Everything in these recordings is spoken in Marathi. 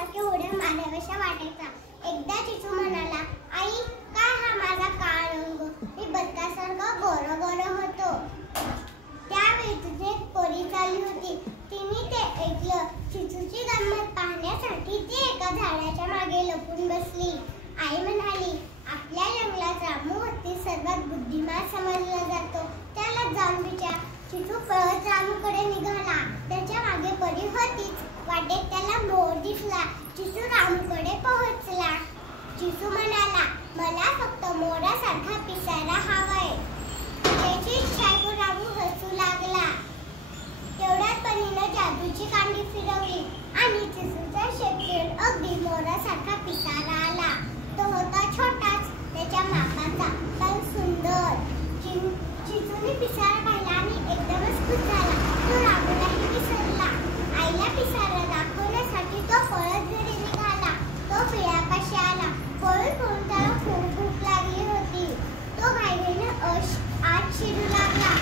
सारखे उड्या माराव्याशा वाटायचा। एकदा चिचू म्हणाला, आई काय हा माझा काळा रंग, मी बदकासारखा गोरा गोरा होतो। त्यावेळी तिथे एक परी चालली होती, तिने ते ऐकलं। चिचूची गंमत पाहण्यासाठी ती एका झाडाच्या मागे लपून बसली। आई म्हणाली, आपल्या जंगलात रामू हत्ती सर्वात बुद्धिमान समजला जातो, त्याला जाऊन विचार। चिचू पळत रामूकडे निघाला, त्याच्या मागे परी होतीच। वाटेत त्याला मोर दिसला, चिचू रामूकडे पोहोचला। चिचू म्हणाला, मला फक्त मोरासारखा पिसारा हवाय। त्याची इच्छा ऐकून रामू हसू लागला। तेवढ्यात परीनं जादूची कांडी फिरवली आणि चिचूच्या शेपटीवर अगदी मोरासारखा पिसारा आला। तो होता छोटाच, त्याच्या मापाचा, पण सुंदर। चिचूने पिसारा पाहिला आणि एकदमच खुश झाला। तो रामूलाही विसरला। आईला पिसारा दाखवण्यासाठी तो पळत घरी निघाला। तो पिळापाशी आला। पळून पळून त्याला खूप भूक लागली होती। तो घाईघाईने आत शिरू लागला,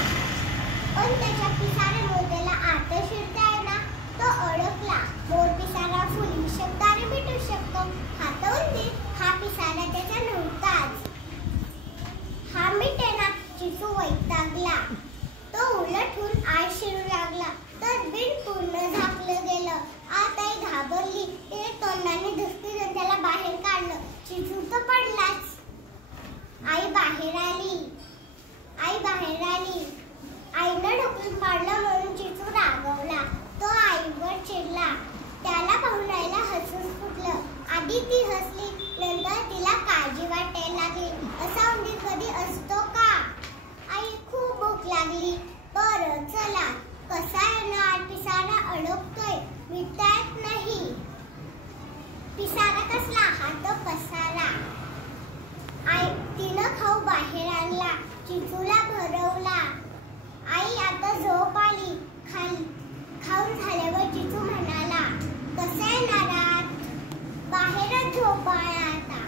पण त्याच्या पिसाऱ्यामुळे त्याला आत शिरता येईना। तो अडकला। मोर पिसारा फुलू शकतो आणि मिटू शकतो, हातवून हा पिसारा त्याचा नव्हताच। हा मिटेना, चिचू वैतागला। तो उलट होऊन आत शिरू लागला, तर बीड पूर्ण झाकलं गेलं। आताही घाबरली, तिने तोंडाने धुसकी देऊन त्याला बाहेर काढलं। चिचू तर पडलाच। आई बाहेर आली। आईनं ढकलून पाडलं म्हणून चिचू रागवला। तो आईवर चिडला। त्याला पाहून आईला हसून फुटलं। आधी ती हसली, नंतर तिला काळजी वाटायला लागली। असा उंदीर कधी असतो का? आई खूप भूक लागली। बरं चला, कसा आहे ना आत पिसारा अडकतोय, मिटता येत नाही। पिसारा कसला, हा तो पसारा। आई तिनं खाऊ बाहेर आणला, चिचूला भरवला। आई आता झोप आली। खाऊन झाल्यावर चिचू म्हणाला, कसं येणार आत? बाहेरच झोपाय आता।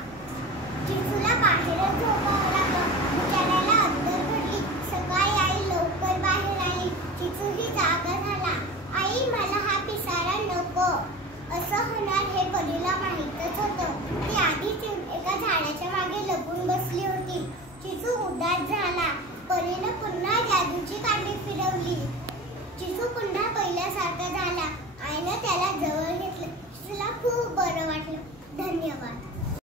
चिचूला बाहेरच झोपावं लागलं। बिचाऱ्याला अद्दल पडली। सकाळी आई लवकर बाहेर आली। चिचूही जागा झाला। आई मला हा पिसारा नको। असं होणार हे परीला माहीतच होतं। ती आधीच एका झाडाच्या मागे लपून बसली होती। चिचू उदास झाला। परीनं पुन्हा जादूची कांडी फिरवली। चिचू पुन्हा पहिल्यासारखा झाला। आईनं त्याला जवळ घेतलं। चिचूला खूप बरं वाटलं। धन्यवाद।